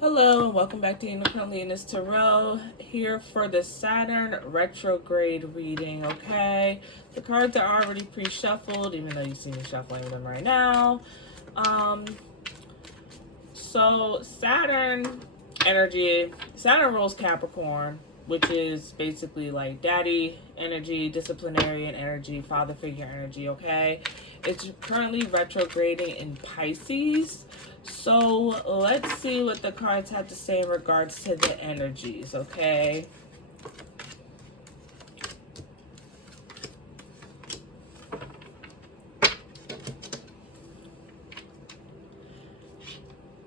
Hello and welcome back to Unicornleoness Tarot, here for the Saturn Retrograde reading, okay? The cards are already pre-shuffled, even though you see me shuffling them right now. So Saturn energy, Saturn rules Capricorn, which is basically like daddy energy, disciplinarian energy, father figure energy, okay? It's currently retrograding in Pisces. So let's see what the cards have to say in regards to the energies, okay?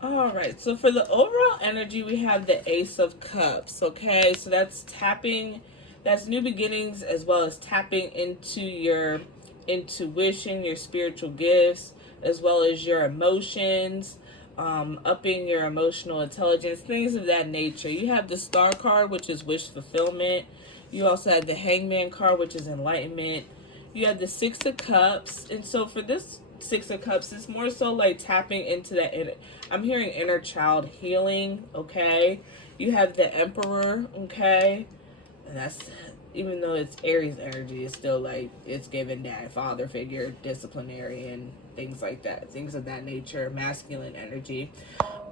Alright, so for the overall energy, we have the Ace of Cups, okay? So that's tapping, that's new beginnings, as well as tapping into your intuition, your spiritual gifts, as well as your emotions, upping your emotional intelligence, things of that nature. You have the Star card, which is wish fulfillment. You also have the Hangman card, which is enlightenment. You have the Six of Cups. And so for this Six of Cups, it's more so like tapping into that I'm hearing inner child healing, okay? You have the Emperor, okay? And that's, even though it's Aries energy, it's still like, it's given that father figure, disciplinarian, things like that, things of that nature, masculine energy.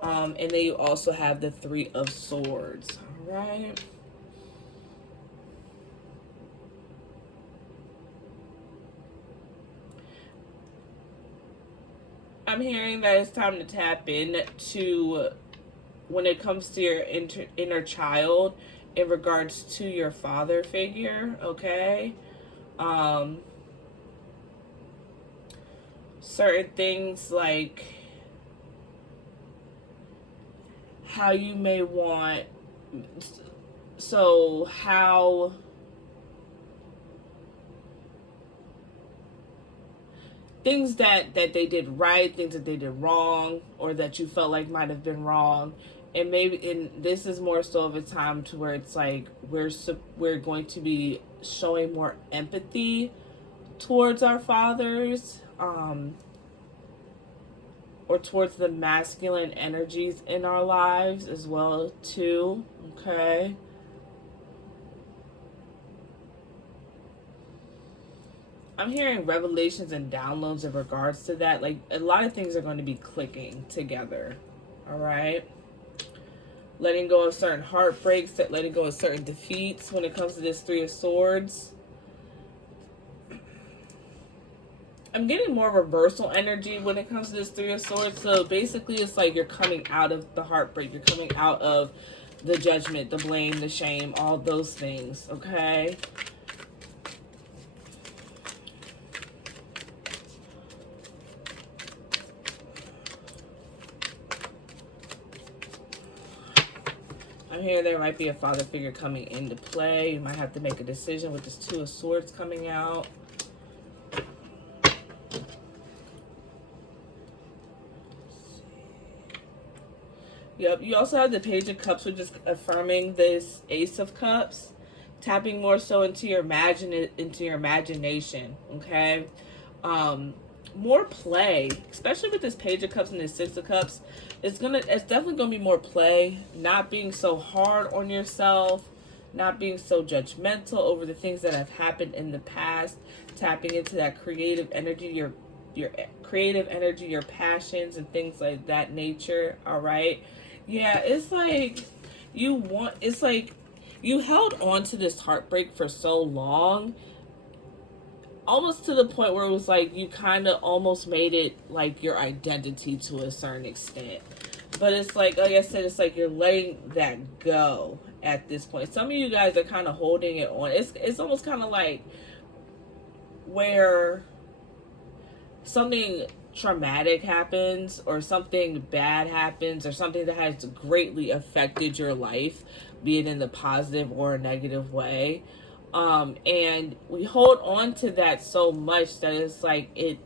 And then you also have the Three of Swords, all right? I'm hearing that it's time to tap into, when it comes to your inner child, in regards to your father figure, okay? Certain things like how you may want, so how things that they did right, things that they did wrong, or that you felt like might have been wrong. And maybe, and this is more so of a time to where it's like we're going to be showing more empathy towards our fathers, or towards the masculine energies in our lives as well too, okay? I'm hearing revelations and downloads in regards to that. Like, a lot of things are going to be clicking together, all right? Letting go of certain heartbreaks, letting go of certain defeats when it comes to this Three of Swords. I'm getting more reversal energy when it comes to this Three of Swords. So basically, it's like you're coming out of the heartbreak. You're coming out of the judgment, the blame, the shame, all those things, okay? Here there might be a father figure coming into play. You might have to make a decision with this Two of Swords coming out. Yep, you also have the Page of Cups, which is affirming this Ace of Cups, tapping more so into your imagination, okay? More play, especially with this Page of Cups and this Six of Cups. It's definitely gonna be more play, not being so hard on yourself, not being so judgmental over the things that have happened in the past, tapping into that creative energy, your creative energy, your passions and things like that nature, all right? Yeah, it's like it's like you held on to this heartbreak for so long, almost to the point where it was like you kind of almost made it like your identity to a certain extent. But it's like I said, it's like you're letting that go at this point. Some of you guys are kind of holding it on. It's almost kind of like where something traumatic happens, or something bad happens, or something that has greatly affected your life, be it in the positive or a negative way. And we hold on to that so much that it's like it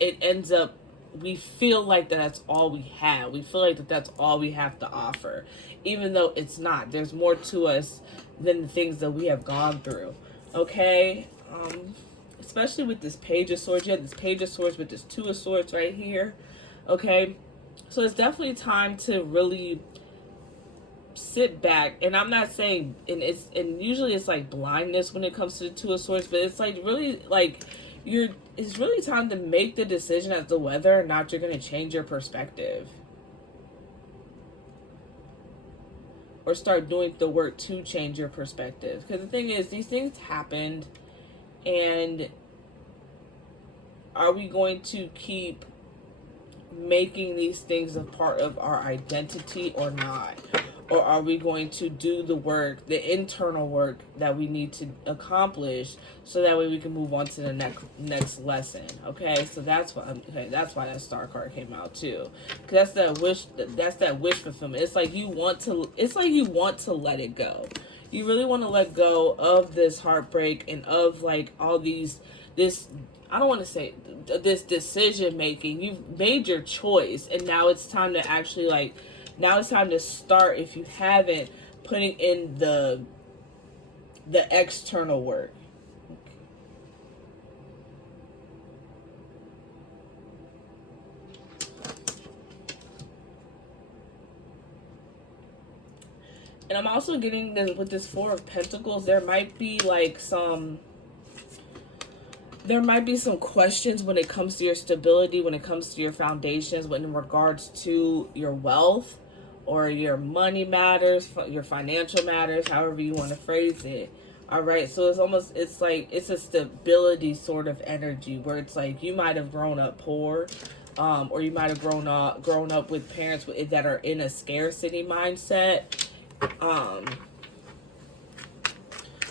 ends up, we feel like that's all we have. We feel like that's all we have to offer, even though it's not. There's more to us than the things that we have gone through, okay? Especially with this Page of Swords. You have this Page of Swords with this Two of Swords right here, okay? So it's definitely time to really sit back. And I'm not saying, and usually it's like blindness when it comes to the Two of Swords, but it's like really like it's really time to make the decision as to whether or not you're going to change your perspective or start doing the work to change your perspective. Because the thing is, these things happened, and are we going to keep making these things a part of our identity or not? Or are we going to do the work, the internal work that we need to accomplish, so that way we can move on to the next lesson? Okay, so that's why that Star card came out too, because that's that wish fulfillment. It's like you want to let it go. You really want to let go of this heartbreak and of like all this. I don't want to say this decision making. You've made your choice, and now it's time to actually now it's time to start, if you haven't, putting in the external work. And I'm also getting this with this Four of Pentacles, there might be some questions when it comes to your stability, when it comes to your foundations, when in regards to your wealth or your money matters, your financial matters, however you want to phrase it. All right, so it's like it's a stability sort of energy where it's like you might have grown up poor, or you might have grown up with parents that are in a scarcity mindset.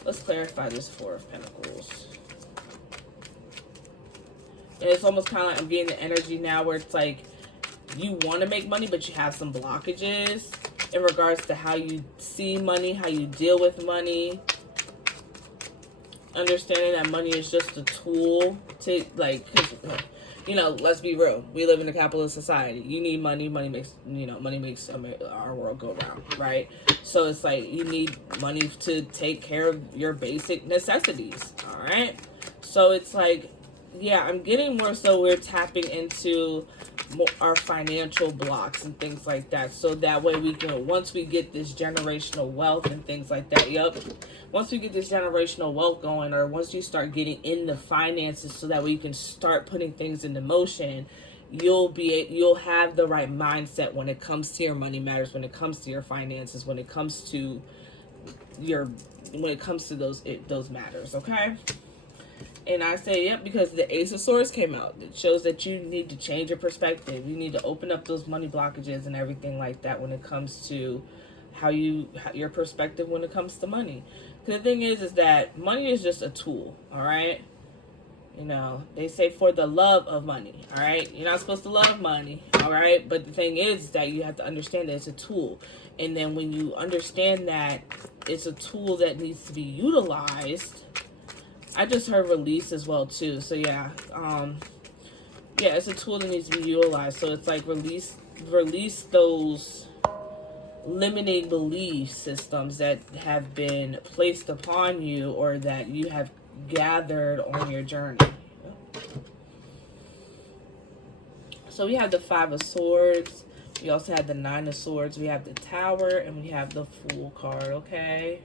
Let's clarify this Four of Pentacles. And it's almost kind of like I'm getting the energy now where it's like you want to make money, but you have some blockages in regards to how you see money, how you deal with money. Understanding that money is just a tool to, like, let's be real. We live in a capitalist society. You need money. Money makes our world go round, right? So it's like you need money to take care of your basic necessities, all right? So it's like, yeah, I'm getting more so we're tapping into our financial blocks and things like that. So that way we can, once we get this generational wealth and things like that, once we get this generational wealth going, or once you start getting in the finances so that way you can start putting things into motion, you'll have the right mindset when it comes to your money matters, when it comes to your finances, when it comes to those matters, okay? And I say, yep, because the Ace of Swords came out. It shows that you need to change your perspective. You need to open up those money blockages and everything like that when it comes to your perspective when it comes to money. Because the thing is that money is just a tool, all right? They say for the love of money, all right? You're not supposed to love money, all right? But the thing is that you have to understand that it's a tool. And then when you understand that it's a tool that needs to be utilized, I just heard release as well too. So yeah, it's a tool that needs to be utilized. So it's like release those limiting belief systems that have been placed upon you or that you have gathered on your journey. So we have the Five of Swords. We also have the Nine of Swords. We have the Tower, and we have the Fool card. Okay.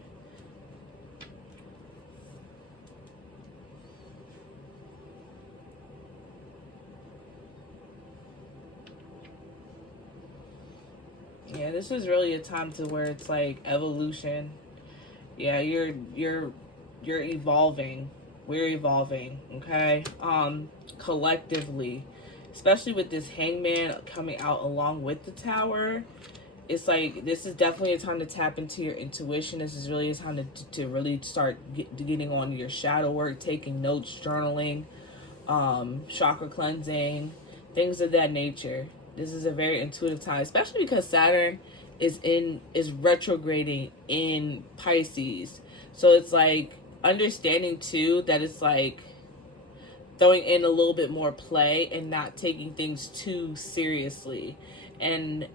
Yeah, this is really a time to where it's like evolution. Yeah, you're evolving. We're evolving, okay? Collectively. Especially with this Hangman coming out along with the Tower. It's like this is definitely a time to tap into your intuition. This is really a time to really start getting on your shadow work, taking notes, journaling, chakra cleansing, things of that nature. This is a very intuitive time, especially because Saturn is retrograding in Pisces. So it's like understanding too that it's like throwing in a little bit more play and not taking things too seriously. And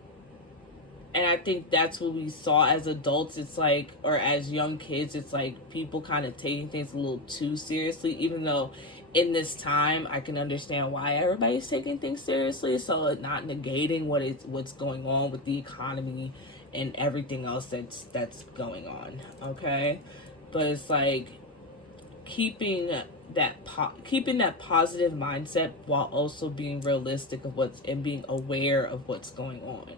I think that's what we saw as adults. It's like, or as young kids, it's like people kind of taking things a little too seriously, even though in this time, I can understand why everybody's taking things seriously. So not negating what's going on with the economy and everything else that's going on. Okay, but it's like keeping keeping that positive mindset while also being realistic of what's and being aware of what's going on.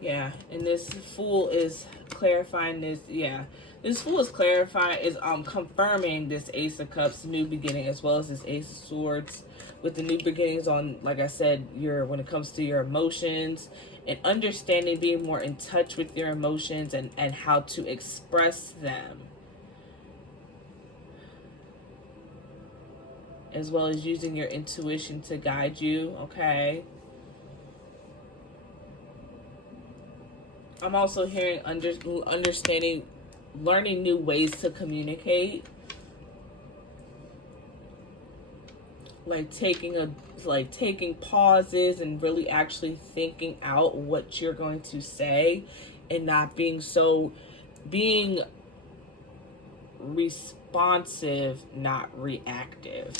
Yeah, and this fool is clarifying this. Yeah, this fool is clarifying, is confirming this Ace of Cups new beginning, as well as this Ace of Swords, with the new beginnings on, like I said, your when it comes to your emotions and understanding, being more in touch with your emotions and how to express them, as well as using your intuition to guide you. Okay. I'm also hearing understanding, learning new ways to communicate, like taking pauses and really actually thinking out what you're going to say, and not being responsive, not reactive.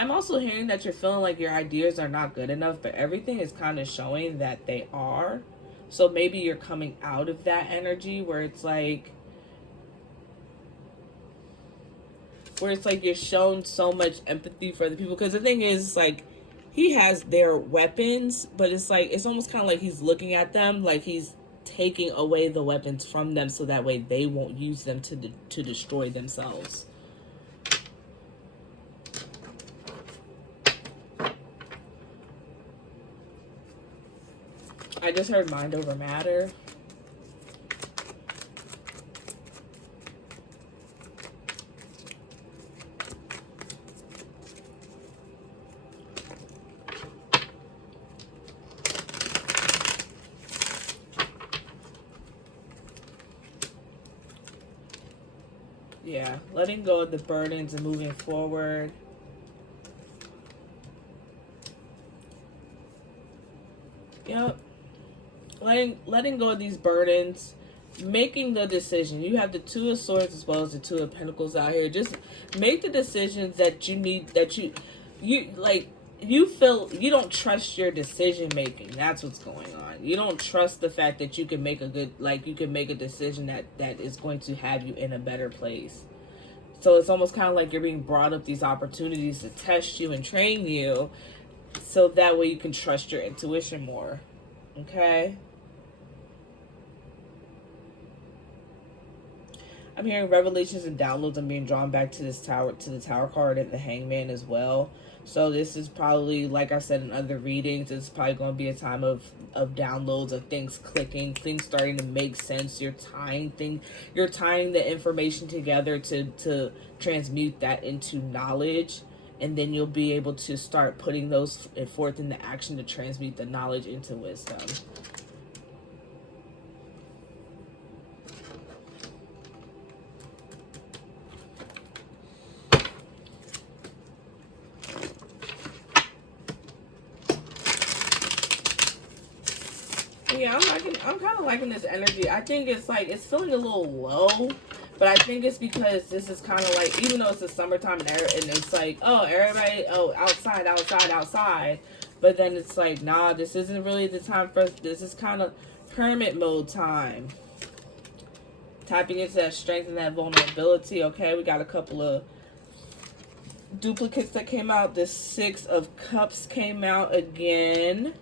I'm also hearing that you're feeling like your ideas are not good enough, but everything is kind of showing that they are. So maybe you're coming out of that energy where it's like you're shown so much empathy for the people. Because the thing is, like, he has their weapons, but it's like it's almost kind of like he's looking at them like he's taking away the weapons from them, so that way they won't use them to destroy themselves. I just heard mind over matter. Yeah, letting go of the burdens and moving forward. Yep. Letting go of these burdens, making the decision. You have the Two of Swords as well as the Two of Pentacles out here. Just make the decisions that you need, that you like. You feel you don't trust your decision making. That's what's going on. You don't trust the fact that you can make you can make a decision that is going to have you in a better place. So it's almost kind of like you're being brought up these opportunities to test you and train you, so that way you can trust your intuition more. Okay. I'm hearing revelations and downloads. I'm being drawn back to the tower card and the hangman as well. So this is probably, like I said in other readings, it's probably going to be a time of downloads, of things clicking, things starting to make sense. You're tying the information together to transmute that into knowledge, and then you'll be able to start putting those forth into action to transmute the knowledge into wisdom. Yeah, I'm kind of liking this energy. I think it's like, it's feeling a little low, but I think it's because this is kind of like, even though it's the summertime and it's like, oh, everybody, oh, outside. But then it's like, nah, this isn't really the time for, this is kind of hermit mode time. Tapping into that strength and that vulnerability. Okay, we got a couple of duplicates that came out. The Six of Cups came out again.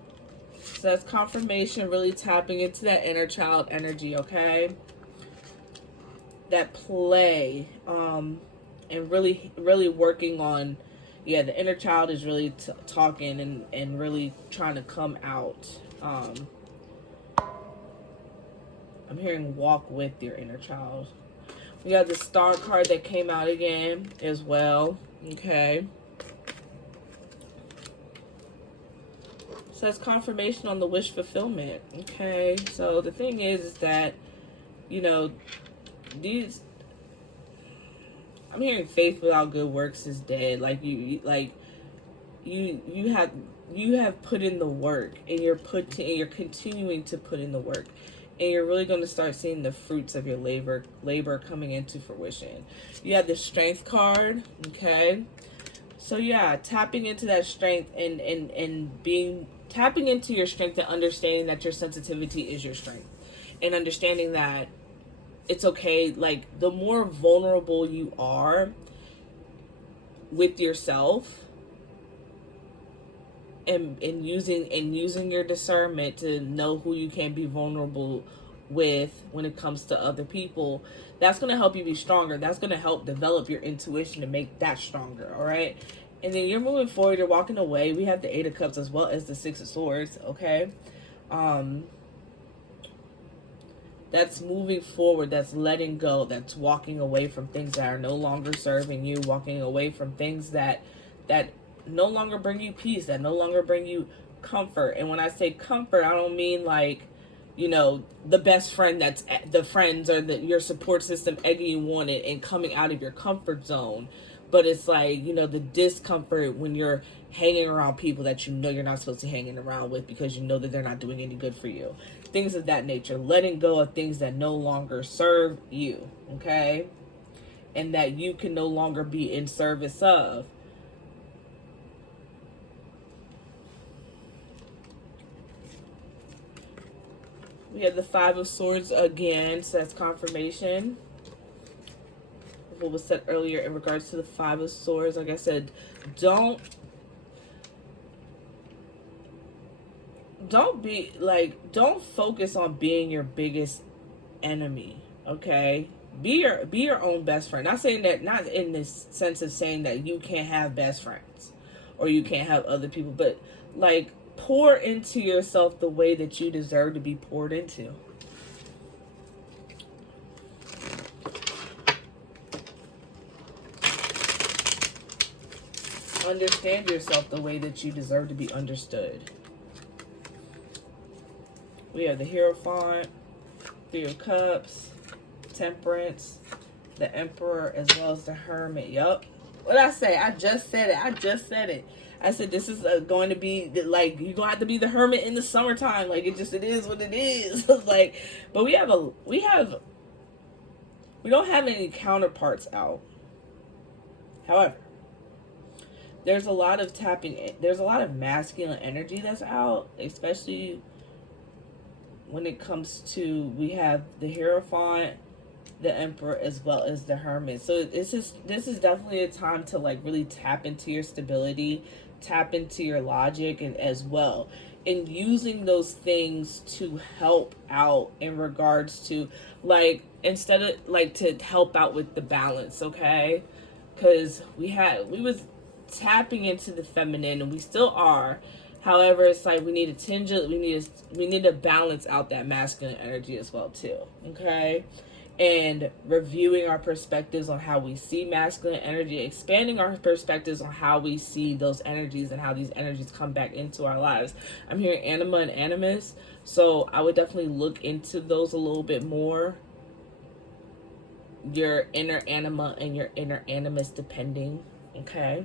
So that's confirmation, really tapping into that inner child energy, okay? That play, and really working on, yeah, the inner child is really talking and really trying to come out. I'm hearing walk with your inner child. We got the Star card that came out again as well, okay? So that's confirmation on the wish fulfillment. Okay. So the thing is that, you know, I'm hearing faith without good works is dead. Like you have put in the work, and you're continuing to put in the work, and you're really going to start seeing the fruits of your labor coming into fruition. You have the Strength card, okay? So yeah, tapping into that strength, and being tapping into your strength, and understanding that your sensitivity is your strength, and understanding that it's okay. Like, the more vulnerable you are with yourself, and using your discernment to know who you can be vulnerable with when it comes to other people, that's going to help you be stronger. That's going to help develop your intuition to make that stronger. All right. And then you're moving forward, you're walking away. We have the Eight of Cups as well as the Six of Swords. Okay. That's moving forward, that's letting go, that's walking away from things that are no longer serving you, walking away from things that no longer bring you peace, that no longer bring you comfort. And when I say comfort, I don't mean like, you know, the best friend, that's the friends or your support system egging you on it and coming out of your comfort zone. But it's like, you know, the discomfort when you're hanging around people that you know you're not supposed to be hanging around with, because you know that they're not doing any good for you. Things of that nature. Letting go of things that no longer serve you, okay? And that you can no longer be in service of. We have the Five of Swords again, so that's confirmation of what was said earlier in regards to the Five of Swords. Like I said, don't focus on being your biggest enemy, okay? Be your own best friend. Not saying that, not in this sense of saying that you can't have best friends or you can't have other people, but like, pour into yourself the way that you deserve to be poured into. Understand yourself the way that you deserve to be understood. We have the Hierophant, Three of Cups, Temperance, the Emperor, as well as the Hermit. Yup. What did I say? I just said it. I said this is going to be like, you're gonna have to be the hermit in the summertime. Like, it is what it is. Like, but we don't have any counterparts out. However, there's a lot of there's a lot of masculine energy that's out, especially when it comes to, we have the Hierophant, the Emperor, as well as the Hermit. So this is definitely a time to like really tap into your stability, tap into your logic, and as well, and using those things to help out in regards to, like, instead of like, to help out with the balance, okay? Because we was tapping into the feminine, and we still are. However, it's like we need to balance out that masculine energy as well too, okay? And reviewing our perspectives on how we see masculine energy, expanding our perspectives on how we see those energies and how these energies come back into our lives. I'm hearing anima and animus, so I would definitely look into those a little bit more. Your inner anima and your inner animus, depending, okay?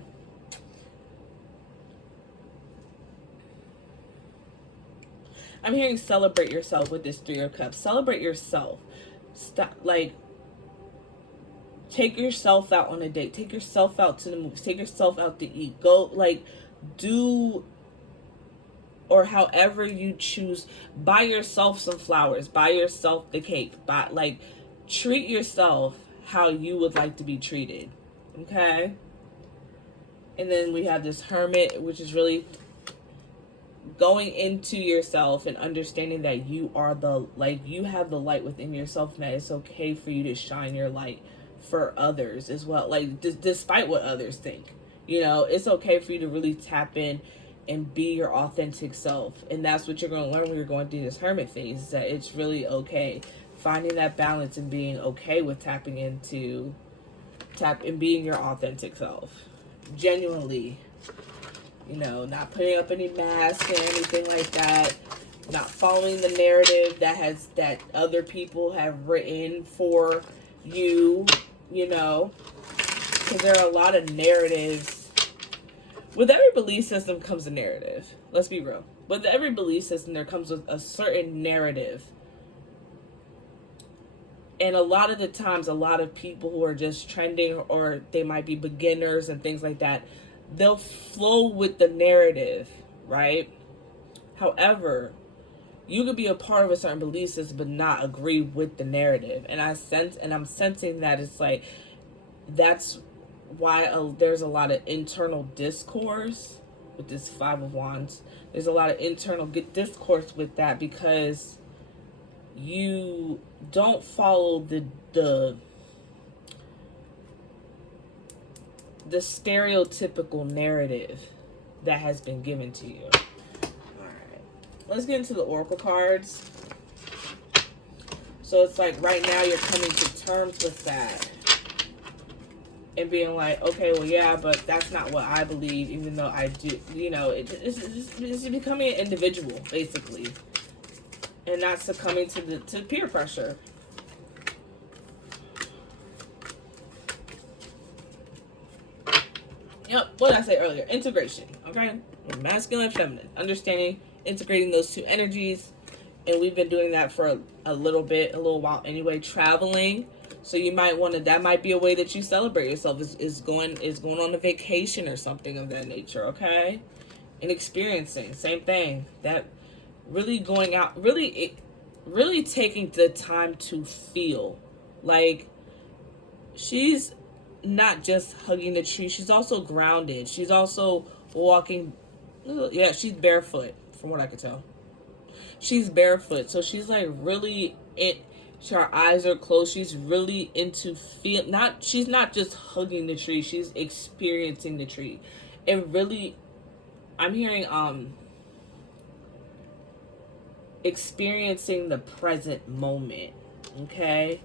I'm hearing celebrate yourself with this Three of Cups. Celebrate yourself. Stop, like, take yourself out on a date. Take yourself out to the movies. Take yourself out to eat. Go, like, do, or however you choose. Buy yourself some flowers. Buy yourself the cake. Treat yourself how you would like to be treated. Okay? And then we have this Hermit, which is really going into yourself and understanding that you are you have the light within yourself, and that it's okay for you to shine your light for others as well. Like, despite what others think, you know, it's okay for you to really tap in and be your authentic self. And that's what you're going to learn when you're going through this Hermit phase, is that it's really okay. Finding that balance and being okay with tapping into and being your authentic self. Genuinely. You know, not putting up any masks or anything like that. Not following the narrative that other people have written for you, you know. Because there are a lot of narratives With every belief system comes a narrative. Let's be real. With every belief system, there comes with a certain narrative. And a lot of the times, a lot of people who are just trending, or they might be beginners and things like that, they'll flow with the narrative, right? However, you could be a part of a certain belief system but not agree with the narrative. And I'm sensing that it's like, that's why there's a lot of internal discourse with this Five of Wands. There's a lot of internal discourse with that, because you don't follow the stereotypical narrative that has been given to you. Alright, let's get into the oracle cards. So it's like right now you're coming to terms with that and being like, okay, well, yeah, but that's not what I believe, even though I do, you know, it's becoming an individual, basically, and not succumbing to peer pressure. Yep, what did I say earlier? Integration, okay? Masculine and feminine. Understanding, integrating those two energies, and we've been doing that for a little while anyway. Traveling. So you might want to, that might be a way that you celebrate yourself, is going on a vacation or something of that nature, okay? And experiencing, same thing. That really going out, really taking the time to feel. Like, she's not just hugging the tree, she's also grounded. She's also walking, yeah, she's barefoot, from what I could tell. She's barefoot, so she's like really her eyes are closed. She's really into she's not just hugging the tree, she's experiencing the tree. And really, I'm hearing experiencing the present moment, okay?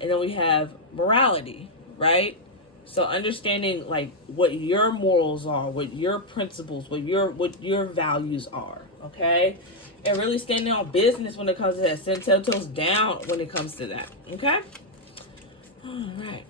And then we have morality, right? So understanding like what your morals are, what your principles, what your values are, okay? And really standing on business when it comes to that. Send 10 toes down when it comes to that. Okay? All right.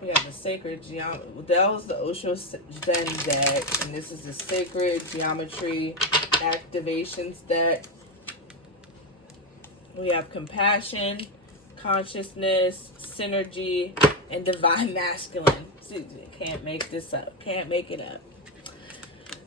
We got the sacred geometry. That was the Osho Zen deck, and this is the sacred geometry activations deck. We have compassion, consciousness, synergy, and divine masculine. See, can't make this up. Can't make it up.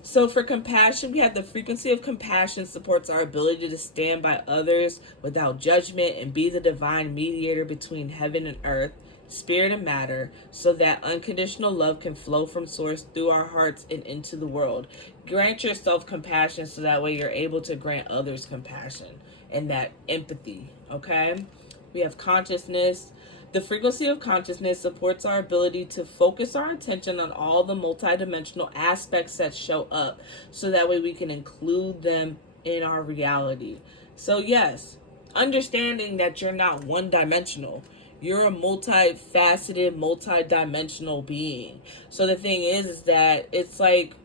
So for compassion, we have the frequency of compassion supports our ability to stand by others without judgment and be the divine mediator between heaven and earth, spirit and matter, so that unconditional love can flow from source through our hearts and into the world. Grant yourself compassion so that way you're able to grant others compassion and that empathy, okay? We have consciousness. The frequency of consciousness supports our ability to focus our attention on all the multidimensional aspects that show up, so that way we can include them in our reality. So yes, understanding that you're not one-dimensional. You're a multifaceted, multi-dimensional being. So the thing is that it's like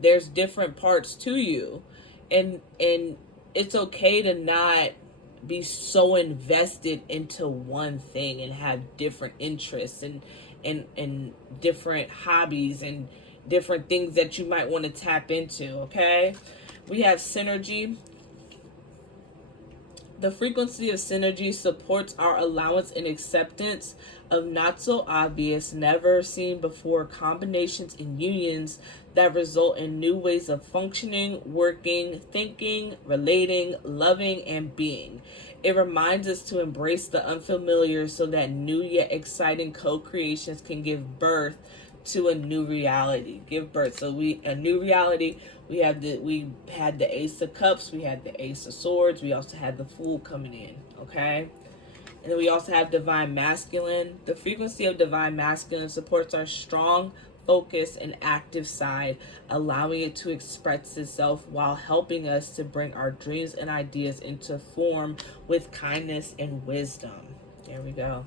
there's different parts to you, and it's okay to not be so invested into one thing and have different interests and different hobbies and different things that you might want to tap into, okay? We have synergy. The frequency of synergy supports our allowance and acceptance of not so obvious, never seen before combinations and unions that result in new ways of functioning, working, thinking, relating, loving, and being. It reminds us to embrace the unfamiliar so that new yet exciting co-creations can give birth to a new reality. Give birth. So a new reality. We had the Ace of Cups, we had the Ace of Swords, we also had the Fool coming in, okay? And then we also have Divine Masculine. The frequency of Divine Masculine supports our strong, focused, and active side, allowing it to express itself while helping us to bring our dreams and ideas into form with kindness and wisdom. There we go.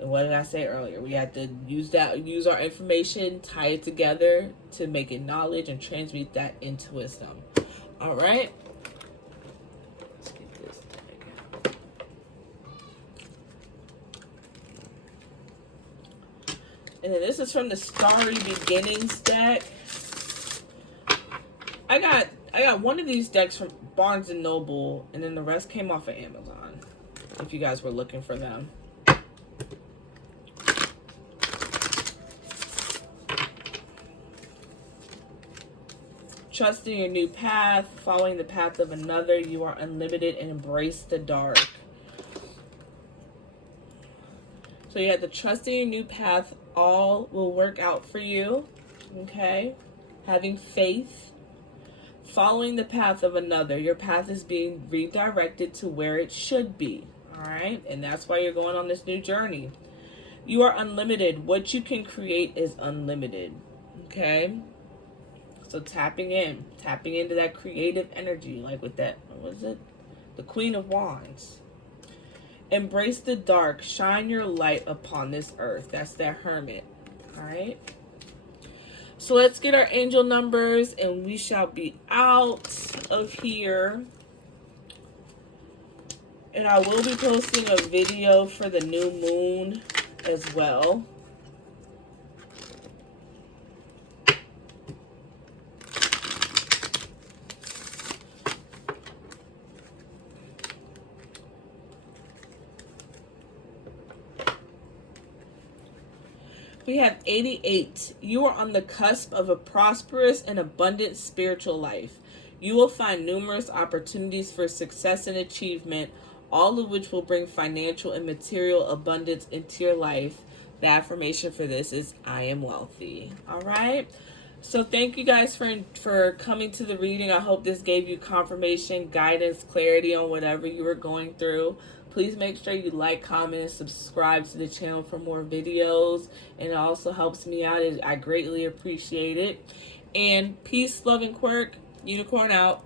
And what did I say earlier? We have to use our information, tie it together to make it knowledge and transmute that into wisdom. All right. Let's get this deck out. And then this is from the Starry Beginnings deck. I got one of these decks from Barnes and Noble, and then the rest came off of Amazon. If you guys were looking for them. Trusting your new path, following the path of another, you are unlimited and embrace the dark. So you have to trust in your new path, all will work out for you, okay? Having faith, following the path of another, your path is being redirected to where it should be, all right? And that's why you're going on this new journey. You are unlimited. What you can create is unlimited, okay? So tapping into that creative energy, like with that, what was it? The Queen of Wands. Embrace the dark, shine your light upon this earth. That's that Hermit, all right? So let's get our angel numbers and we shall be out of here. And I will be posting a video for the new moon as well. We have 88. You are on the cusp of a prosperous and abundant spiritual life. You will find numerous opportunities for success and achievement, all of which will bring financial and material abundance into your life. The affirmation for this is, I am wealthy. All right. So thank you guys for coming to the reading. I hope this gave you confirmation, guidance, clarity on whatever you were going through. Please make sure you like, comment, and subscribe to the channel for more videos. And it also helps me out. I greatly appreciate it. And peace, love, and quirk. Unicorn out.